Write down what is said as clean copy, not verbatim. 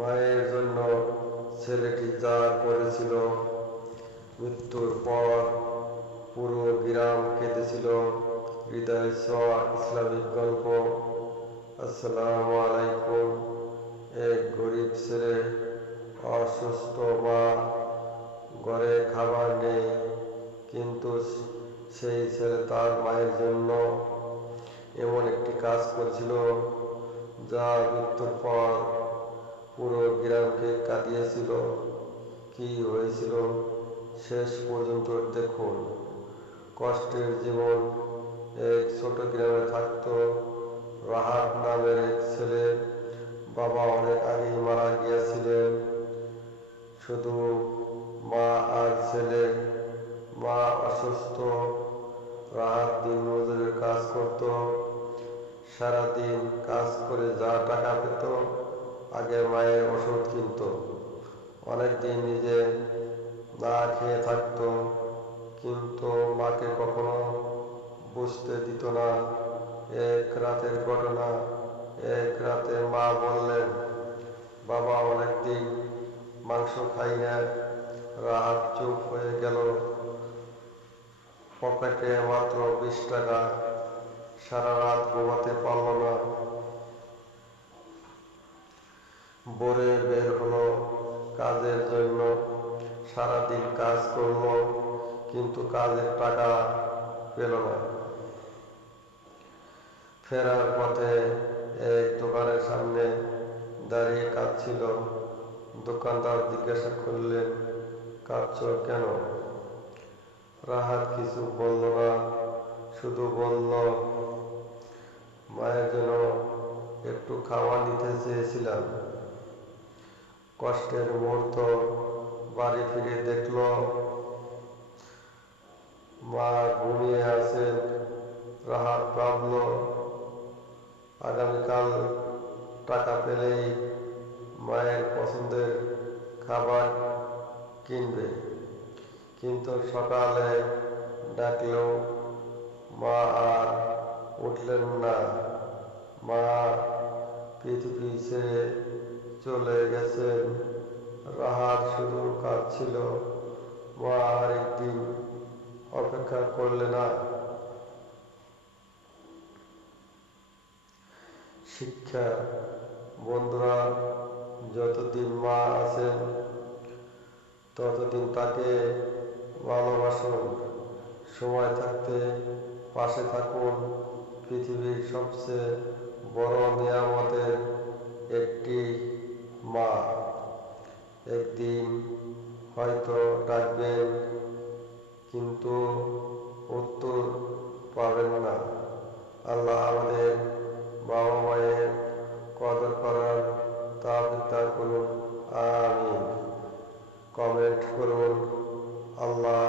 মায়ের জন্য ছেলেটি যা করেছিল, মৃত্যুর পর পুরো গ্রাম কেঁদেছিল। হৃদয় ছোঁয়া ইসলামিক গল্প। আসসালামু আলাইকুম। এক গরিব ছেলে, অসুস্থ মা, ঘরে খাবার নেই, কিন্তু সেই ছেলে তার মায়ের জন্য এমন একটি কাজ করেছিল যা মৃত্যুর পর পুরো গ্রামকে কাঁদিয়েছিল। কি হয়েছিল শেষ পর্যন্ত দেখুন। কষ্টের জীবন। এক ছোট গ্রামে থাকত রাহাত নামের এক ছেলে। বাবা অনেক আগেই মারা গিয়েছিলেন। শুধু মা আর ছেলে। মা অসুস্থ। রাহাত দিনমজুরের কাজ করত। সারাদিন কাজ করে যা টাকা পেত, আগে মায়ের ওষুধ কিনত। অনেকদিন নিজে না খেয়ে থাকতো, কিন্তু মাকে কখনো বুঝতে দিত না। এক রাতের ঘটনা। এক রাতে মা বললেন, বাবা অনেকদিন মাংস খাই না। রাহাত চুপ হয়ে গেল। পকেটে মাত্র 20 টাকা। সারা রাত ঘুমাতে পারল না। ভোরে বের হলো কাজের জন্য। সারাদিন কাজ করলো, কিন্তু কাজের টাকা পেল না। ফেরার পথে এক দোকানের সামনে দাঁড়িয়ে কাঁদছিল। দোকানদার জিজ্ঞাসা করলেন, কাঁদছো কেন? রাহাত কিছু বলল না, শুধু বলল, মায়ের জন্য একটু খাবার নিতে চেয়েছিলাম। কষ্টের মুহূর্ত। বাড়ি ফিরে দেখল মা ঘুমিয়ে আছেন। রাহাত ভাবল, আগামীকাল টাকা পেলেই মায়ের পছন্দের খাবার কিনবে। কিন্তু সকালে ডাকলেও মা আর উঠলেন না। মা পৃথিবী ছেড়ে চলে গেছেন। রাহাত শুধু কাঁদছিল, মা আর একদিন অপেক্ষা করলে না। শিক্ষা। বন্ধুরা, যতদিন মা আছেন ততদিন তাকে ভালোবাসুন। সময় থাকতে পাশে থাকুন। পৃথিবীর সবচেয়ে বড় নিয়ামতের একটি মা। একদিন হয়তো ডাকবেন, কিন্তু উত্তর পাবেন না। আল্লাহ আমাদের বাবা মায়ের কদর করার তৌফিক দান করুন। আমিন। কমেন্ট করুন, আল্লাহ